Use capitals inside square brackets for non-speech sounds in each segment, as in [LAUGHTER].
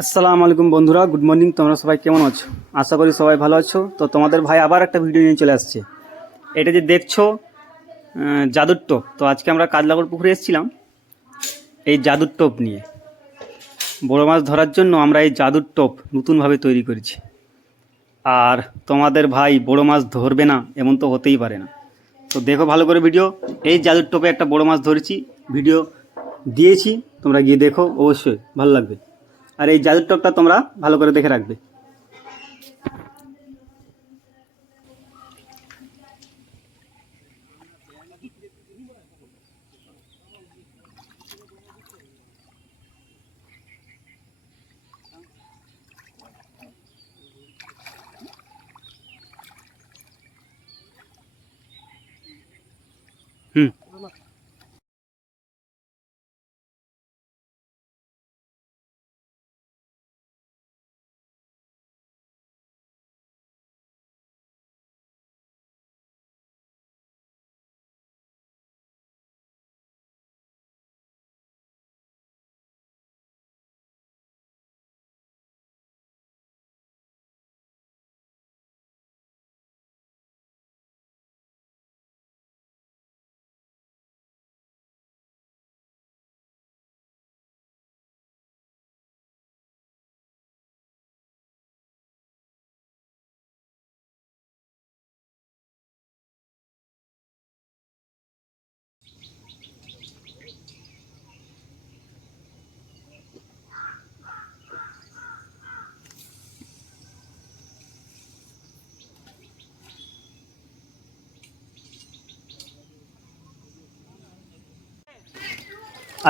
আসসালামু আলাইকুম বন্ধুরা, গুড মর্নিং, তোমরা সবাই কেমন আছো? আশা করি সবাই ভালো আছো। তো তোমাদের ভাই আবার একটা ভিডিও নিয়ে চলে আসছে। এটা যে দেখছ জাদুর তো আজকে আমরা কাজলাগড় পুকুরে এসেছিলাম। এই জাদুর টোপ নিয়ে। বড় মাছ ধরার জন্য আমরা এই জাদুর টোপ নতুনভাবে তৈরি করেছি। আর তোমাদের ভাই বড় মাছ ধরবে না, এমন তো হতেই পারে না। তো দেখো ভালো করে ভিডিও এই জাদুর টোপে একটা বড় মাছ ধরেছি ভিডিও দিয়েছি, তোমরা গিয়ে দেখো, অবশ্যই ভালো লাগবে। আর এই জাদুর টোপটা তোমরা ভালো করে দেখে রাখবে। হুম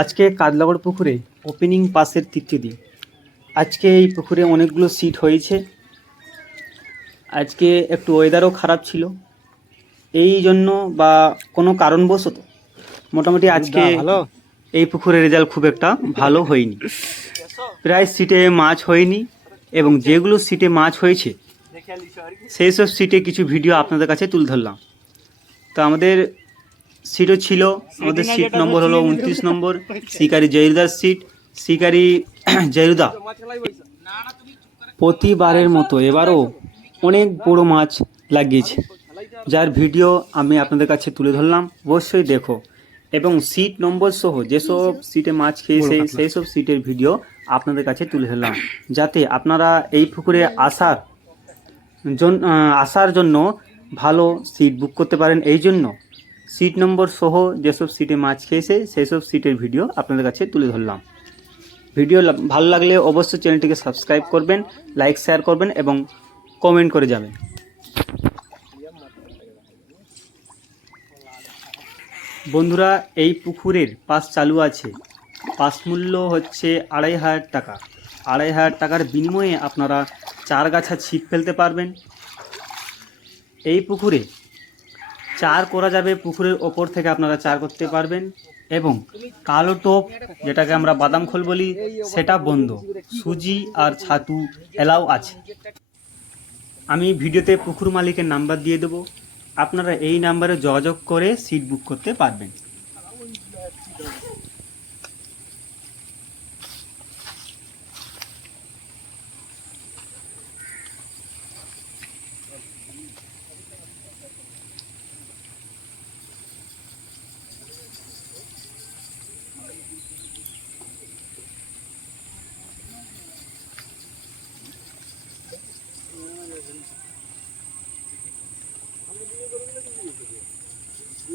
আজকে কাদলাগড় পুকুরে ওপেনিং পাসের তৃতীয় দিন আজকে এই পুকুরে অনেকগুলো সিট হয়েছে। আজকে একটু ওয়েদারও খারাপ ছিল। এই জন্য বা কোনো কারণবশত মোটামুটি আজকে এই পুকুরের রেজাল্ট খুব একটা ভালো হয়নি। প্রায় সিটে মাছ হয়নি এবং যেগুলো সিটে মাছ হয়েছে সেই সব সিটে কিছু ভিডিও আপনাদের কাছে তুলে ধরলাম। তো আমাদের সিটও ছিল আমাদের সিট নম্বর হলো উনত্রিশ নম্বর [LAUGHS] শিকারি জয়রুদার সিট শিকারি [CLEARS THROAT] জয়রুদা। প্রতিবারের মতো এবারও অনেক বড় মাছ লাগিয়েছে। যার ভিডিও আমি আপনাদের কাছে তুলে ধরলাম অবশ্যই দেখো। এবং সিট নম্বর সহ যেসব সিটে মাছ খেয়েছে সেই সব সিটের ভিডিও আপনাদের কাছে তুলে ধরলাম। যাতে আপনারা এই পুকুরে আসার জন আহ, আসার জন্য ভালো সিট বুক করতে পারেন। এই জন্য সিট নম্বর সহ যেসব সিটে মাছ খেয়েছে সেই সব সিটের ভিডিও আপনাদের কাছে তুলে ধরলাম। ভিডিও ভালো লাগলে অবশ্যই চ্যানেলটিকে সাবস্ক্রাইব করবেন লাইক শেয়ার করবেন এবং কমেন্ট করে যাবেন। বন্ধুরা, এই পুকুরের পাস চালু আছে। পাস মূল্য হচ্ছে আড়াই হাজার টাকা। আড়াই হাজার টাকার বিনিময়ে আপনারা চার গাছা ছিপ ফেলতে পারবেন। এই পুকুরে চার করা যাবে পুকুরের ওপর থেকে আপনারা চার করতে পারবেন। এবং কালো টোপ, যেটাকে আমরা বাদাম খোল বলি, সেটা বন্ধ। সুজি আর ছাতু এলাও আছে। আমি ভিডিওতে পুকুর মালিকের নাম্বার দিয়ে দেবো। আপনারা এই নাম্বারে যোগাযোগ করে সিট বুক করতে পারবেন।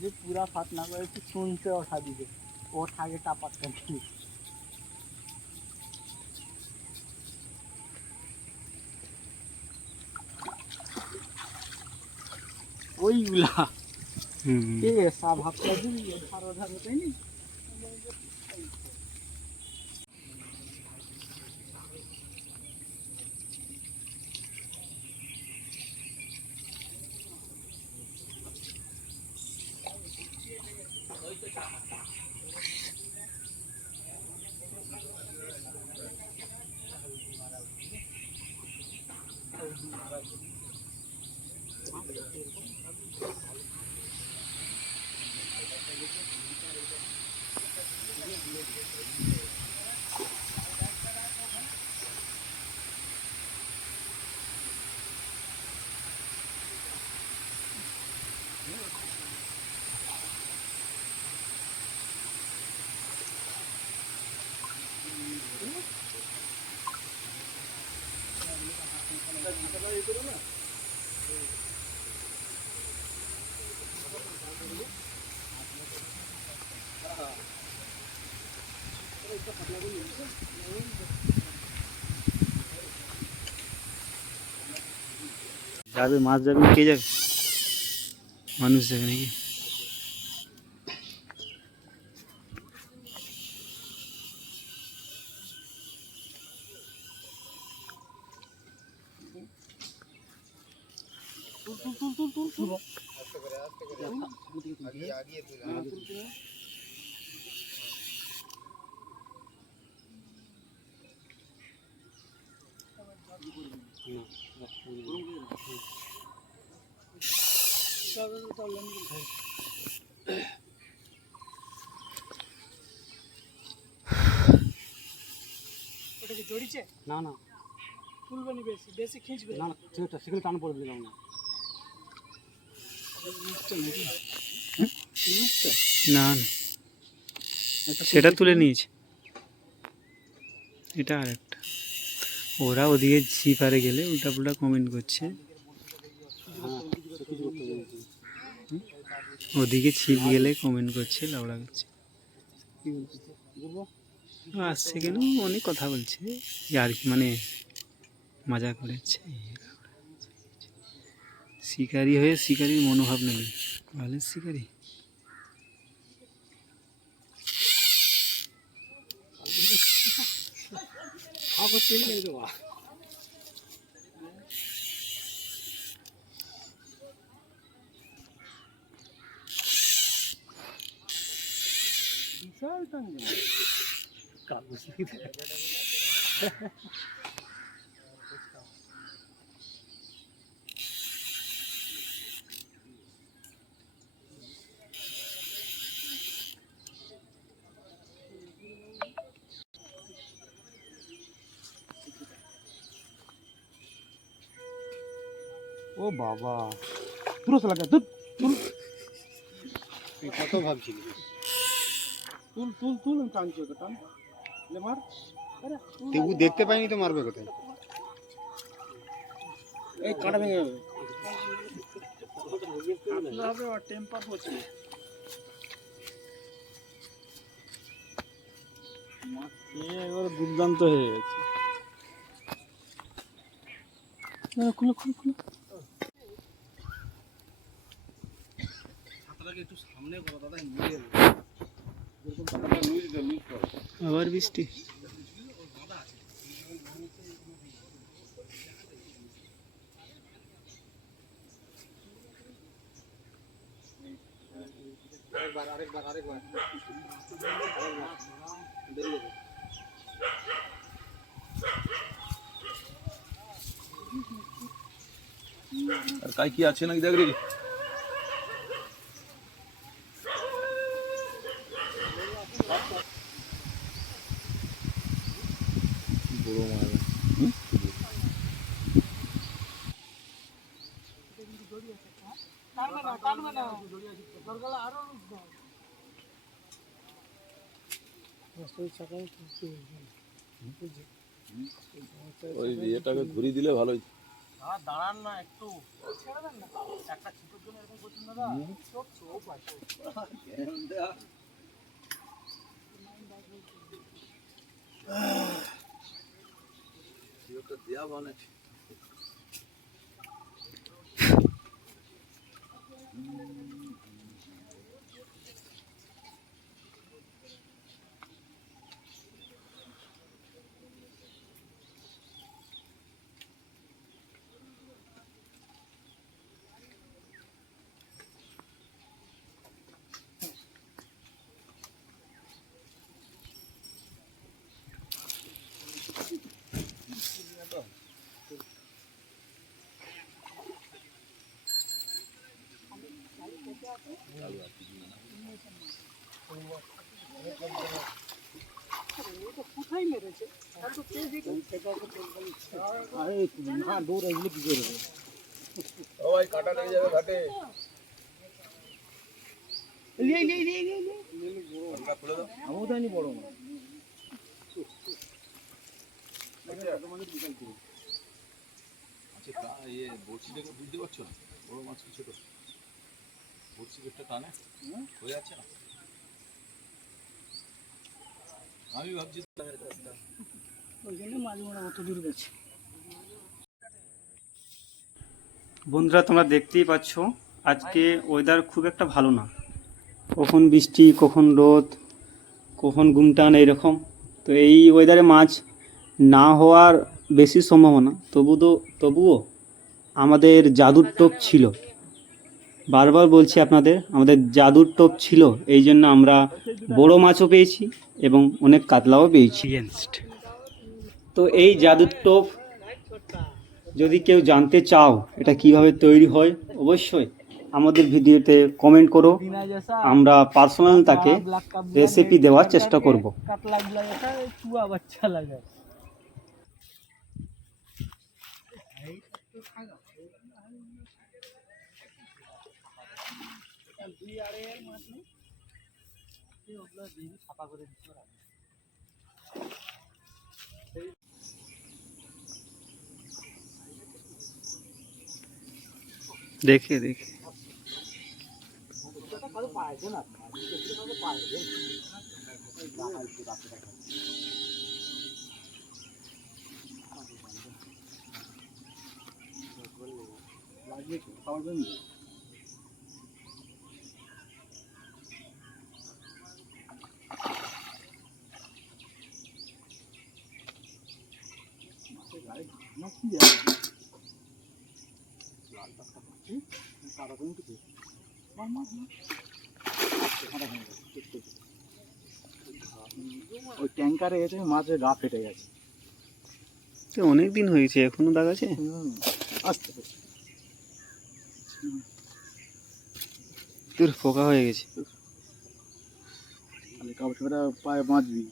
যে পুরা ফাতনা করেছি শুনতে ওঠা দিবে। ও ঠাগে টাপারটা ঠিক ওইগুলা। হুম এ সব ভাবটা দিন ধারো ধারো তাই নি? যাবে মাছ যাবে কে যাবে মানুষ যাবে নাকি জড়িছে? না না। তুলবে নি বেশি? বেশি খিঁচবে? না না সেটা টান পড়ে দিলাম না। না না। সেটা তুলে নিয়েছে। এটা আর একটা ওরা ওদিকে সিপারে গেলে উল্টা পুল্টা কমেন্ট করছে। ওদিকে ছিপ গেলে কমেন্ট করছে লাউড়া করছে। আসছে কেন? অনেক কথা বলছে। আর কি মানে মজা করেছে। শিকারি হয়ে শিকারির মনোভাব নেবে ভালো শিকারি? বিশাল কাগজ ও বাবা পুরো লাগা দুধ তুল কত ভাবছিলি? তুল তুল তুল টানছি ওকে টান। তবু দেখতে পাইনি তো মারবে কোথায়? এই কাটা ভেঙে যাবে। কাটলে টেম্পার পড়ছে এবার দুর্দান্ত হয়ে গেছে খুলো খুলো খুলো একটু সামনে করো দাদা নিয়ে আবার বৃষ্টি। আরেকবার আরেকবার আরেকবার আর কাই কি আছে নাকি দেখ বড় মাছ টানবে না টানবে না দরকার আরও ওই এটাকে ঘুরিয়ে দিলে ভালোই দাঁড়ান না একটু একটা ছিপের জন্য এরকম করছেন দাদা সব চোখ আছে দেয়া মানে Thank you. বড় আচ্ছা ইয়ে বড়শি দেখে বুঝতে পারছ না বড় মাছ কি ছোট বড়শি একটা টানে হয়ে যাচ্ছে আমি ভাবছি ওই জন্য মাঝে মাঝে অত দূর গেছে। বন্ধুরা তোমরা দেখতেই পাচ্ছ আজকে ওয়েদার খুব একটা ভালো না। কখন বৃষ্টি কখন রোদ কখন গুমটান এইরকম। তো এই ওয়েদারে মাছ না হওয়ার বেশি সম্ভাবনা। তবু তো তবুও আমাদের জাদুর টোপ ছিল। বারবার বলছি আপনাদের আমাদের জাদুর টোপ ছিল। এই জন্য আমরা বড় মাছও পেয়েছি এবং অনেক কাতলাও পেয়েছি। তো এই জাদুর টোপ যদি কেউ জানতে চাও এটা কীভাবে তৈরি হয়, অবশ্যই আমাদের ভিডিওতে কমেন্ট করো। আমরা পার্সোনাল তাকে রেসিপি দেওয়ার চেষ্টা করব। देखिए देखिए। ট্যাঙ্কারে এসে মাছের গা ফেটে গেছে। তো অনেক দিন হয়েছে এখনও দাগ আছে? আস্তে তোর পোকা হয়ে গেছে। তাহলে কাপড়টা পায়ে বাঁধবি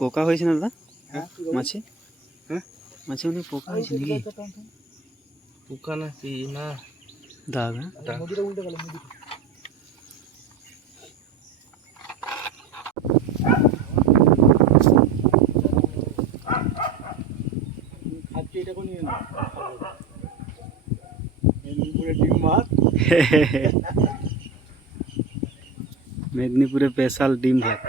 পোকা হয়েছে না দাদা? হ্যাঁ মাছে? হ্যাঁ? মাছে অনেক পোকা হয়েছে নাকি? পোকা না কি না? দাগ হ্যাঁ? উল্টে গেল মুদিটা খাচ্ছি এটা কোন না মেদিনীপুরে ডিম ভাত মেদিনীপুরে স্পেশাল ডিম ভাত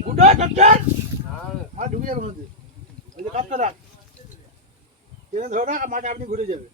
গুডা ক্যাপ্টেন হ্যাঁ ঢুকে যাবে মধ্যে ওই যে কাপটা রাখ টেনে ধরে রাখ মাঠে আপনি ঘুরে যাবে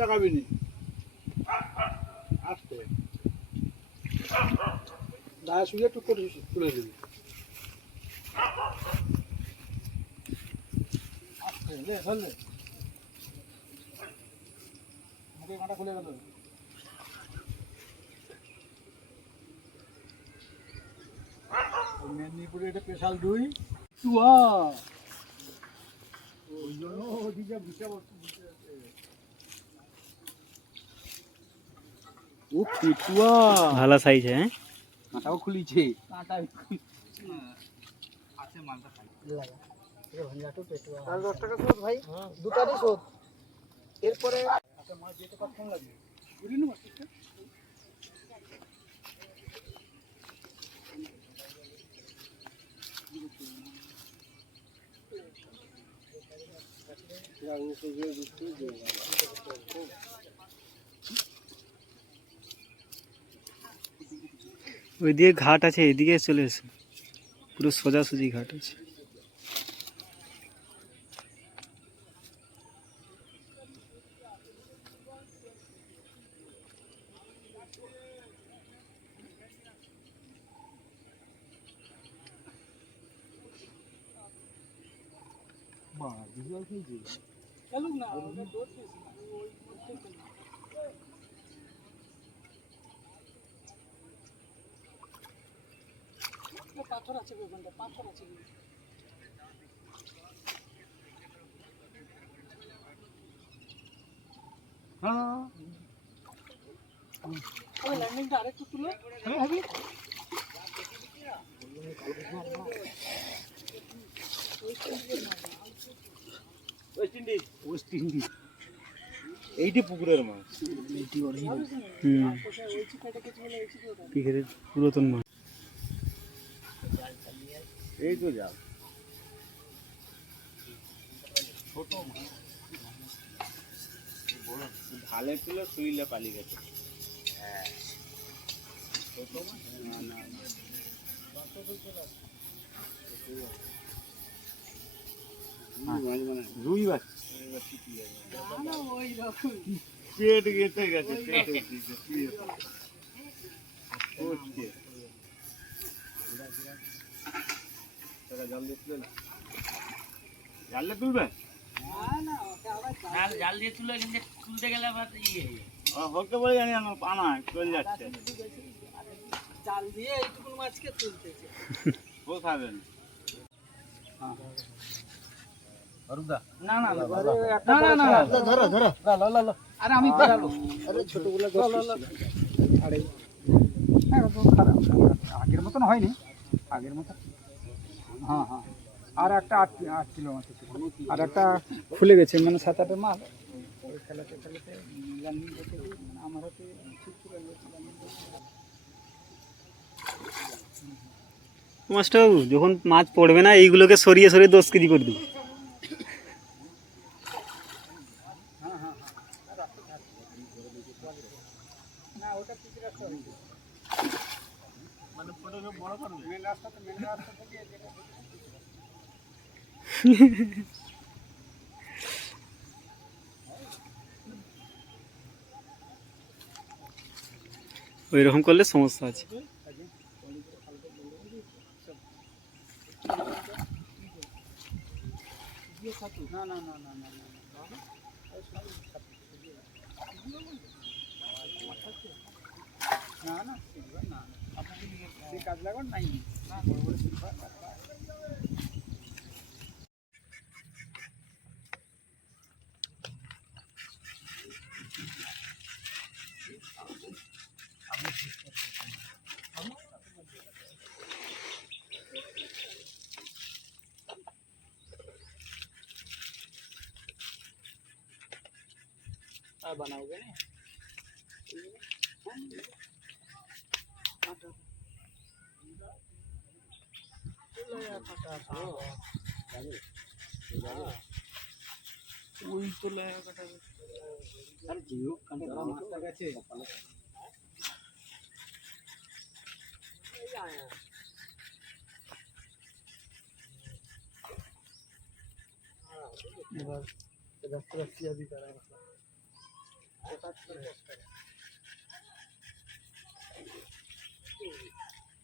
টাকাবিনি আসতে। দাঁড়া শুয়ে একটু করে তুলে দিবি মেদিনীপুরে এটা দুই ওই জন্য বুঝতে পারছি ও পেটুয়া। ভালো সাইজ হ্যাঁ? কাঁটাও খুলিছে। কাঁটা সাড়ে দশ টাকা শোধ ভাই। দুটারই শোধ এরপরে মাছ যেতে কতক্ষণ লাগবে? বুঝলি না ওইদিকে ঘাট আছে এদিকে চলে এসো। পুরো সোজাসুজি ঘাট আছে। চলুক না ওটা ধরছিস না, ওই পাথর আছে ওখানটা পাথর আছে ওয়েস্ট ইন্ডিজ ওয়েস্ট ইন্ডিজ এইটি পুকুরের মাছ। পুরাতন মাছ। এই তো যাও ভালো ছিল শুইলে পালিয়ে গেছে। হ্যাঁ। না না। রুই মাছ পেট গেছে গেছে পেট গেছে আগের মতন হয়নি। আগের মতন হ্যাঁ হ্যাঁ। আর একটা আট আট কিলো মতো ছিল। আর একটা খুলে গেছে মানে সাত আটের মাল। খেলাতে খেলাতে মানে আমার হাতে ঠিক ছিল মাস্টারবাবু যখন মাছ পড়বে না এইগুলোকে সরিয়ে সরিয়ে দশ কেজি করে দেবো। না ওটা ঠিক রাখতে মানে ফটো বড় করবে মেন রাস্তা তো মেন রাস্তা থেকে যেটা ওই রকম করলে সমস্যা আছে না না না না না না না না না बनाओगे ওই তো আরে জিও কান্টা মাস্টার কাছে আয়া এবার রাস্তা রাস্তা দিয়ে করা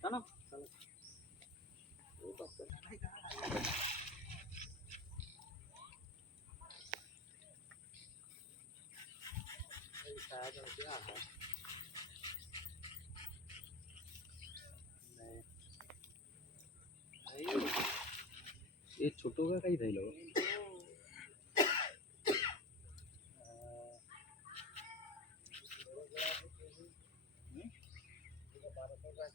জানো ये छोटो का कहीं नहीं लगा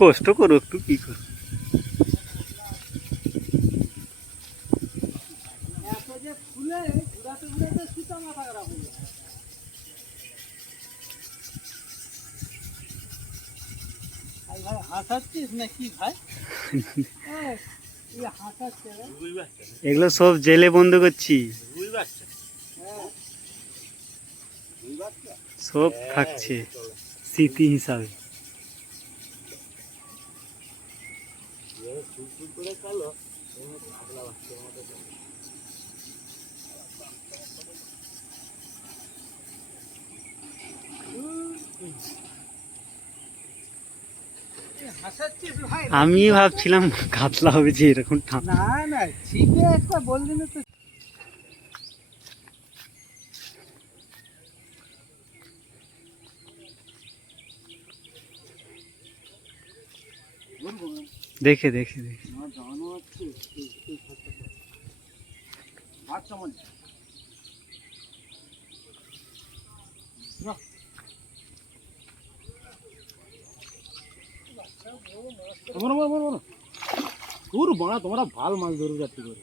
কষ্ট করো একটু কি করো? এগুলো সব জেলে বন্ধ করছি। সব থাকছে স্মৃতি হিসাবে। আমি ভাবছিলাম কাতলা হবে যে এরকম ঠান্ডা না না ঠিক একটা বললি না তো দেখে দেখে দেখে। বাড়া তোমরা ভালো মাছ ধরবে যাচ্ছি করে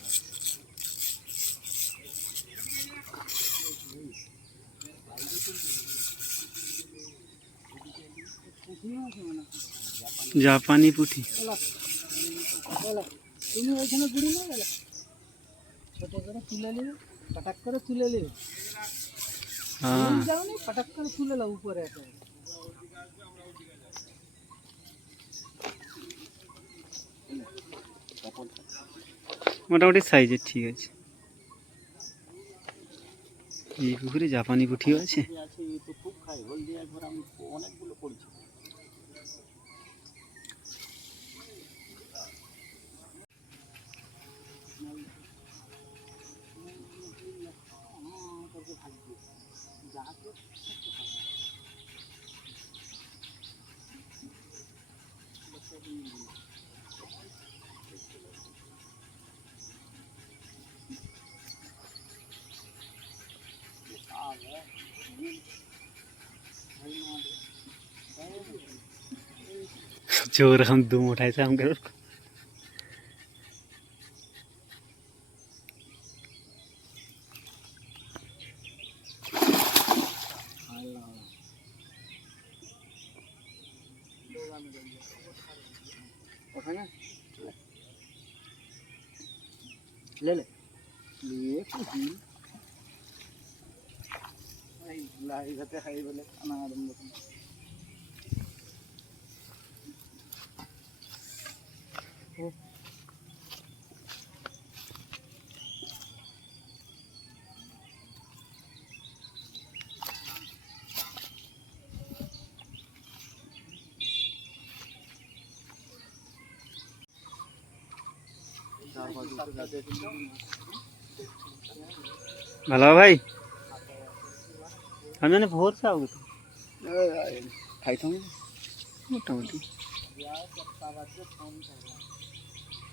জাপানি পুঁটি। তুমি ওইখানে ঘুরি না গেলে ছোট করে তুলে নেবে পটাক করে তুলে নেবে হ্যাঁ। যাও পটাক করে তুলে নাও উপরে একটা মোটামুটি সাইজের ঠিক আছে? এই পুকুরে জাপানি পুঁটিও আছে খুব খাই হলদি একবার আমি অনেকগুলো चोर हम दुम उठाए हम कर ले ले ले कुछ लाई गते खाई बोले अनार वो हेलो भाई। हमने बहुत सा हो गया खाई तो था मोटा मोटी।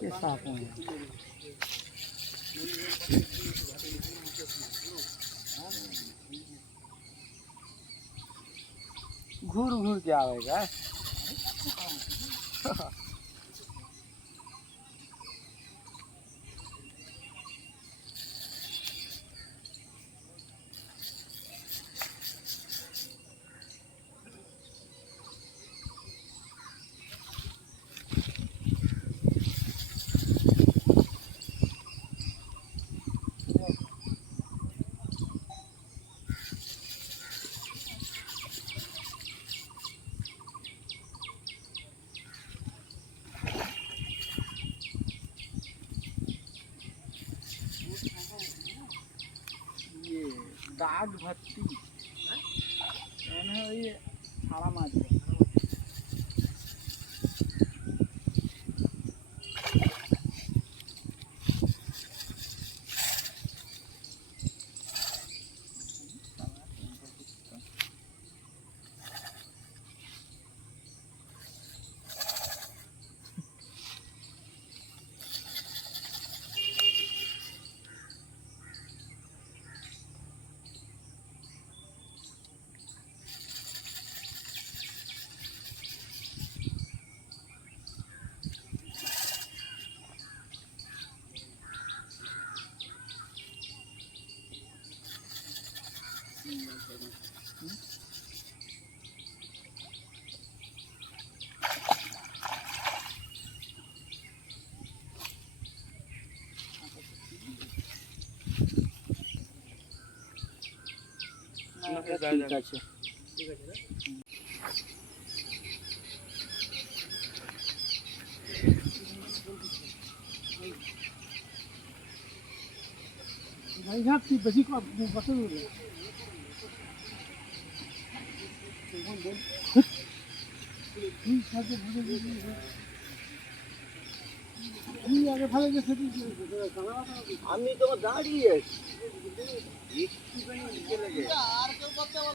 के घूर घूर के आवेगा। વાઘ ભક્તિ એને એ શાળામાં જ ঠিক আছে। বেশি বছর আমি তো দাঁড়িয়ে আছি। আর কেউ করতে